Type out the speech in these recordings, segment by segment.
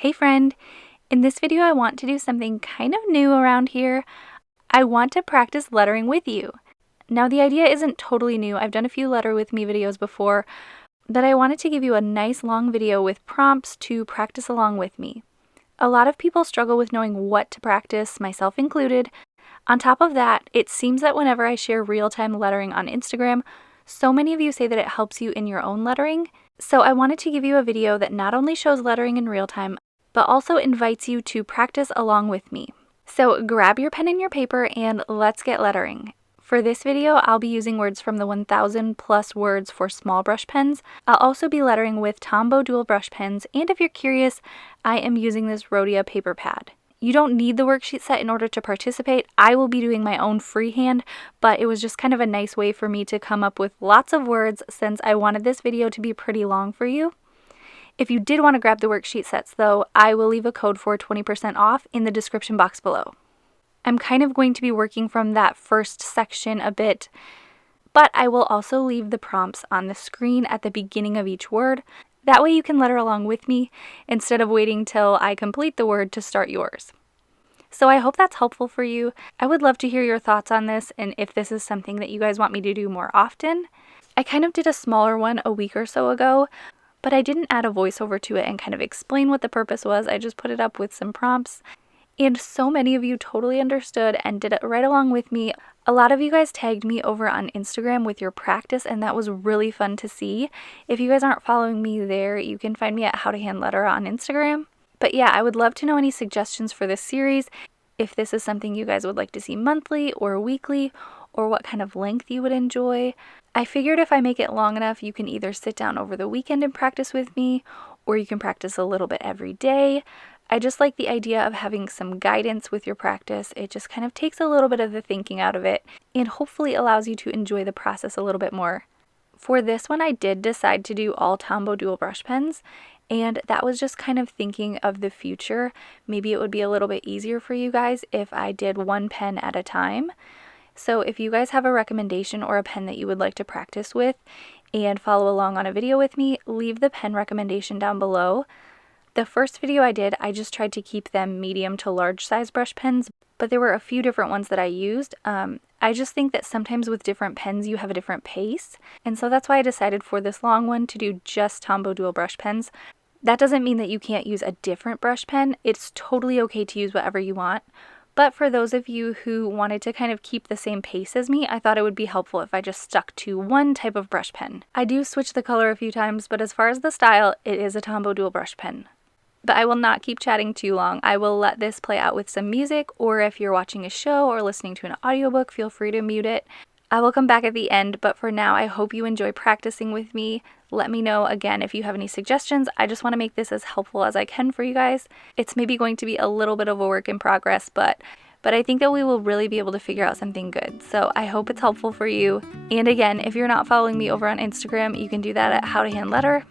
Hey friend, in this video I want to do something kind of new around here. I want to practice lettering with you. Now the idea isn't totally new, I've done a few letter with me videos before, but I wanted to give you a nice long video with prompts to practice along with me. A lot of people struggle with knowing what to practice, myself included. On top of that, it seems that whenever I share real-time lettering on Instagram, so many of you say that it helps you in your own lettering. So I wanted to give you a video that not only shows lettering in real time, but also invites you to practice along with me. So grab your pen and your paper and let's get lettering. For this video, I'll be using words from the 1000 plus words for small brush pens. I'll also be lettering with Tombow Dual Brush Pens, and if you're curious, I am using this Rhodia paper pad. You don't need the worksheet set in order to participate. I will be doing my own freehand, but it was just kind of a nice way for me to come up with lots of words since I wanted this video to be pretty long for you. If you did want to grab the worksheet sets though, I will leave a code for 20% off in the description box below. I'm kind of going to be working from that first section a bit, but I will also leave the prompts on the screen at the beginning of each word. That way you can letter along with me instead of waiting till I complete the word to start yours. So I hope that's helpful for you. I would love to hear your thoughts on this and if this is something that you guys want me to do more often. I kind of did a smaller one a week or so ago, but I didn't add a voiceover to it and kind of explain what the purpose was. I just put it up with some prompts. And so many of you totally understood and did it right along with me. A lot of you guys tagged me over on Instagram with your practice, and that was really fun to see. If you guys aren't following me there, you can find me at How to Handletter on Instagram. But yeah, I would love to know any suggestions for this series. If this is something you guys would like to see monthly or weekly, or what kind of length you would enjoy. I figured if I make it long enough, you can either sit down over the weekend and practice with me, or you can practice a little bit every day. I just like the idea of having some guidance with your practice. It just kind of takes a little bit of the thinking out of it and hopefully allows you to enjoy the process a little bit more. For this one, I did decide to do all Tombow Dual Brush Pens, and that was just kind of thinking of the future. Maybe it would be a little bit easier for you guys if I did one pen at a time. So if you guys have a recommendation or a pen that you would like to practice with and follow along on a video with me, leave the pen recommendation down below. The first video I did, I just tried to keep them medium to large size brush pens, but there were a few different ones that I used. I just think that sometimes with different pens you have a different pace, and so that's why I decided for this long one to do just Tombow Dual Brush Pens. That doesn't mean that you can't use a different brush pen. It's totally okay to use whatever you want. But for those of you who wanted to kind of keep the same pace as me, I thought it would be helpful if I just stuck to one type of brush pen. I do switch the color a few times, but as far as the style, it is a Tombow Dual Brush Pen. But I will not keep chatting too long. I will let this play out with some music, or if you're watching a show or listening to an audiobook, feel free to mute it. I will come back at the end, but for now, I hope you enjoy practicing with me. Let me know again if you have any suggestions. I just want to make this as helpful as I can for you guys. It's maybe going to be a little bit of a work in progress, but I think that we will really be able to figure out something good. So I hope it's helpful for you. And again, if you're not following me over on Instagram, you can do that at How to Handletter.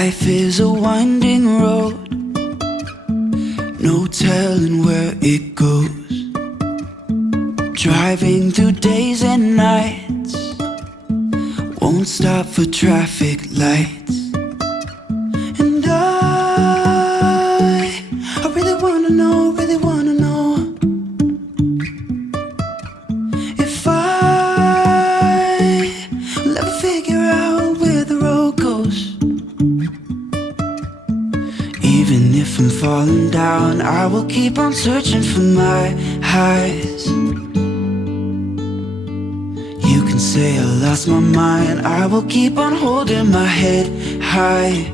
Life is a winding road, no telling where it goes. Driving through days and nights, won't stop for traffic lights. And I really wanna know, if I will ever figure out where the road goes. Even if I'm falling down, I will keep on searching for my highs. You can say I lost my mind, I will keep on holding my head high,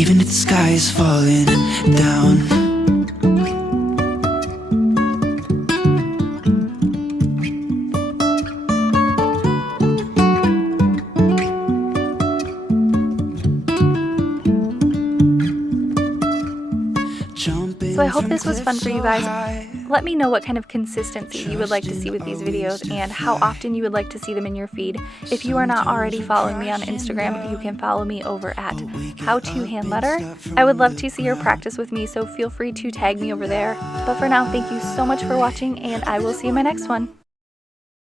even if the sky is falling down. So I hope this was fun for you guys. Let me know what kind of consistency you would like to see with these videos and how often you would like to see them in your feed. If you are not already following me on Instagram, you can follow me over at howtohandletter. I would love to see your practice with me, so feel free to tag me over there. But for now, thank you so much for watching, and I will see you in my next one.